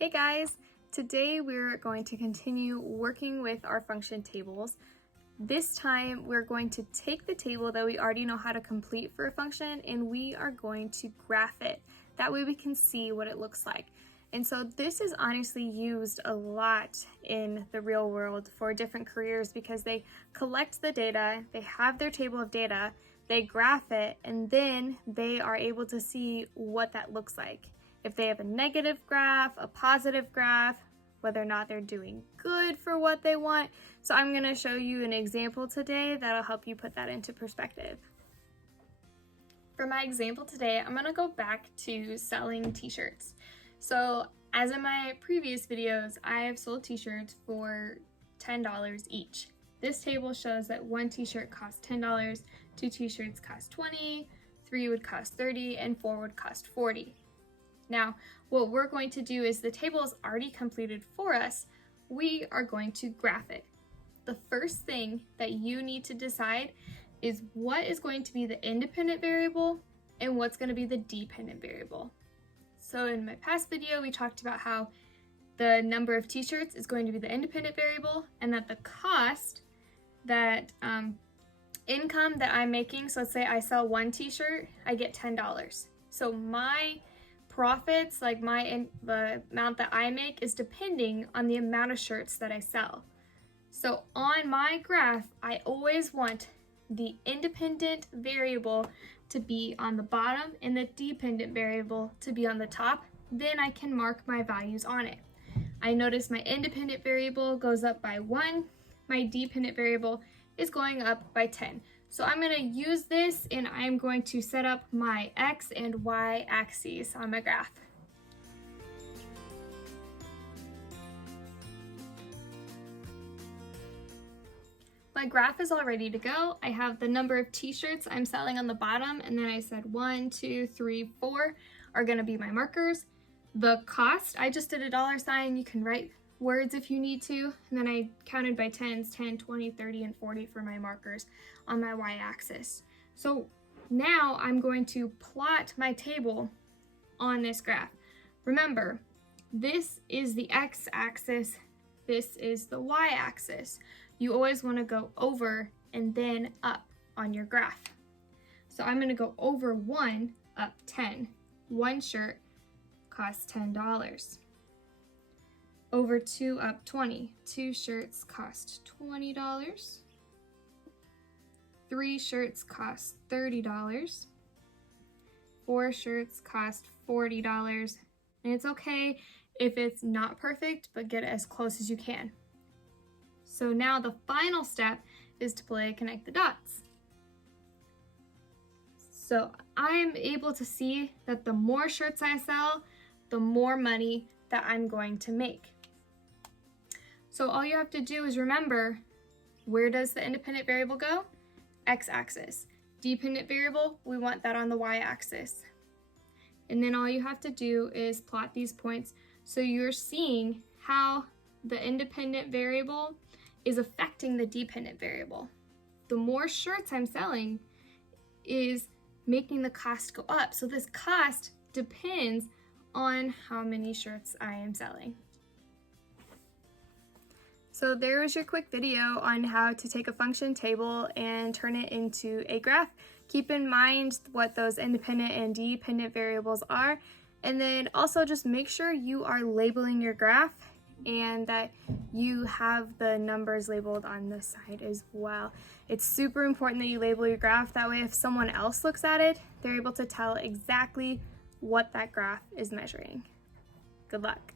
Hey guys! Today we're going to continue working with our function tables. This time we're going to take the table that we already know how to complete for a function and we are going to graph it. That way we can see what it looks like. And so this is honestly used a lot in the real world for different careers because they collect the data, they have their table of data, they graph it, and then they are able to see what that looks like. If they have a negative graph, a positive graph, whether or not they're doing good for what they want. So I'm going to show you an example today that'll help you put that into perspective. For my example today, I'm going to go back to selling t-shirts. So as in my previous videos, I have sold t-shirts for $10 each. This table shows that one t-shirt costs $10, two t-shirts cost $20, three would cost $30, and four would cost $40. Now, what we're going to do is the table is already completed for us. We are going to graph it. The first thing that you need to decide is what is going to be the independent variable and what's going to be the dependent variable. So in my past video, we talked about how the number of t-shirts is going to be the independent variable and that the cost, that income that I'm making, so let's say I sell one t-shirt, I get $10. So my profits, like the amount that I make, is depending on the amount of shirts that I sell. So on my graph, I always want the independent variable to be on the bottom and the dependent variable to be on the top. Then I can mark my values on it. I notice my independent variable goes up by 1, my dependent variable is going up by 10. So I'm going to use this and I'm going to set up my X and Y axes on my graph. My graph is all ready to go. I have the number of t-shirts I'm selling on the bottom, and then I said 1, 2, 3, 4 are going to be my markers. The cost, I just did a dollar sign. You can write words if you need to, and then I counted by tens, 10, 20, 30, and 40 for my markers on my y-axis. So now I'm going to plot my table on this graph. Remember, this is the x-axis, this is the y-axis. You always want to go over and then up on your graph. So I'm going to go over 1, up 10. One shirt costs $10. Over 2, up 20. 2 shirts cost $20. 3 shirts cost $30. 4 shirts cost $40. And it's okay if it's not perfect, but get it as close as you can. So now the final step is to play connect the dots. So I'm able to see that the more shirts I sell, the more money that I'm going to make. So all you have to do is remember, where does the independent variable go? X-axis. Dependent variable, we want that on the y-axis. And then all you have to do is plot these points so you're seeing how the independent variable is affecting the dependent variable. The more shirts I'm selling is making the cost go up. So this cost depends on how many shirts I am selling. So there was your quick video on how to take a function table and turn it into a graph. Keep in mind what those independent and dependent variables are, and then also just make sure you are labeling your graph and that you have the numbers labeled on the side as well. It's super important that you label your graph. That way if someone else looks at it, they're able to tell exactly what that graph is measuring. Good luck.